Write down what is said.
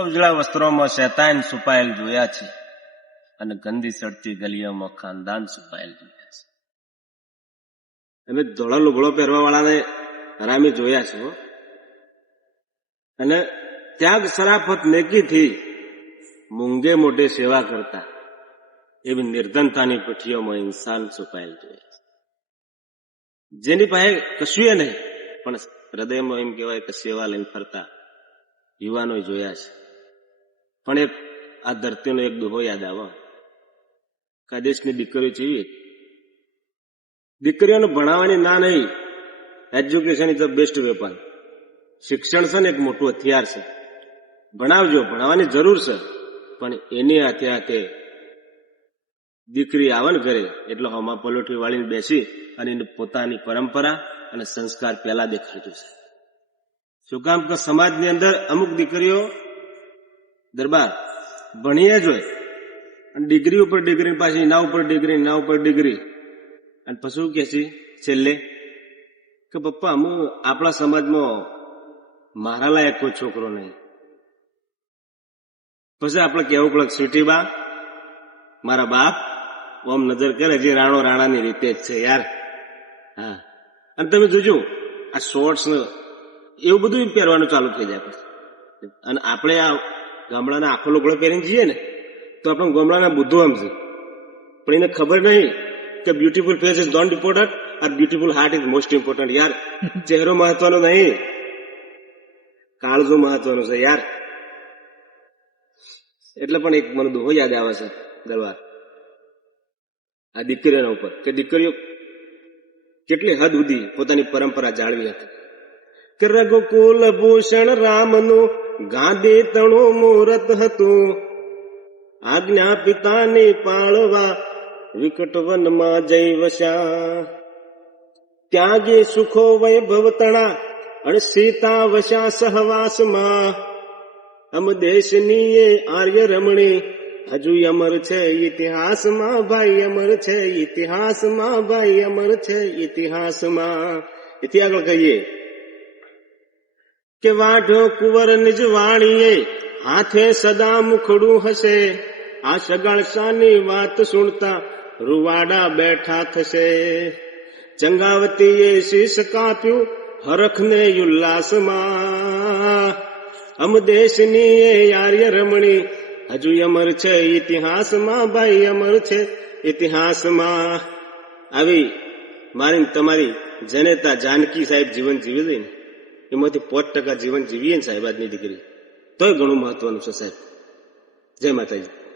ઉજળા વસ્ત્રોમાં શેતાન છુપાયેલ જોયા છે અને ગંદી સડતી ગલીઓમાં ખાનદાન છુપાયેલ જોયા છે. અમે ધોળા લુગડો પહેરવા વાળાને હરામી જોયા છે? અને ત્યાગ સરાફત નેકીથી મૂંગે મોઢે સેવા કરતા એવી નિર્ધનતાની પઠીઓમાં ઇન્સાન છુપાયેલ જોયા છે. જેની પાસે કશું નહીં, પણ હૃદયમાં એમ કહેવાય કે સેવા લઈને ફરતા યુવાનો જોયા છે. પણ એક આ ધરતીનો એક દોહો યાદ આવો. કાદેશની દીકરીઓ જેવી. દીકરીઓને ભણાવવાની ના નહીં. Education is the best weapon શિક્ષણ છે ને એક મોટું હથિયાર છે. ભણાવજો, ભણાવવાની જરૂર છે. પણ એની હાથે હાથે દીકરી આવે ને ઘરે, એટલે હમા પલોઠી વાળીને બેસી અને એને પોતાની પરંપરા અને સંસ્કાર પહેલા દેખાડજો છે શું કામ કે સમાજની અંદર અમુક દીકરીઓ દરબાર. ભણીએ જ હોય. અને ડિગ્રી ઉપર ડિગ્રી, પાછી ના ઉપર ડિગ્રી ના ઉપર ડિગ્રી. અને પછી કે છે? છેલ્લે કે પપ્પા, હું આપણા સમાજમાં મારા લાયક કોઈ છોકરો નહીં. પછી આપણે કેવું પડે સ્વીટી બા, મારા બાપ ઓમ નજર કરે જે રાણો રાણાની રીતે જ છે યાર. હા. અને તમે જોજો, આ શોર્ટ્સ એવું બધું પહેરવાનું ચાલુ થઈ જાય પછી. અને આપણે આ ગામડાના આખો લોકડો પહેરીને જઈએ ને, તો આપણે ગામડાના બુદ્ધો સમજે પણ એને ખબર નહીં કે beautiful face is not important a beautiful heart is most important યાર. ચહેરો મહત્વનો નહીં. કાળજો મહત્વનો છે, યાર. એટલે પણ એક મને દુહો યાદ આવે છે, દરબાર. આ દીકરીઓના ઉપર, કે દીકરીઓ કેટલી હદ સુધી પોતાની પરંપરા જાળવી હતી. રઘુકુલ ભૂષણ રામનું ગાંધી તણું મુહૂર્ત હતું. આજ્ઞા પિતાની પાળવા વિકટ વનમાં જઈ વસ્યા ત્યાગી સુખો વૈભવ તણા અને સીતા વસ્યા સહવાસમાં. અમ દેશની એ આર્ય રમણી, હજુ અમર છે ઇતિહાસમાં ભાઈ, અમર છે ઇતિહાસમાં ભાઈ, અમર છે ઇતિહાસમાં. એથી આગળ કહીએ. કે વાઢો કુંવર નિજ વાણીએ, હાથે સદા મુખડું હશે. આ સગાળસાની વાત સુણતા રૂવાડા બેઠા થશે. ચંગાવતીએ શીશ કાપ્યું હરખને ઉલ્લાસમાં. અમ દેશની એ આર્ય રમણી, હજુ અમર છે ઇતિહાસમાં, ભાઈ અમર છે ઇતિહાસમાં. આવી, મારી તમારી જનેતા જાનકી સાહેબ જીવન જીવી દઈ ને એમાંથી પોચ ટકા જીવન જીવીએ ને સાહેબ આજની દીકરી. તોય ઘણું મહત્વનું છે સાહેબ. જય માતાજી.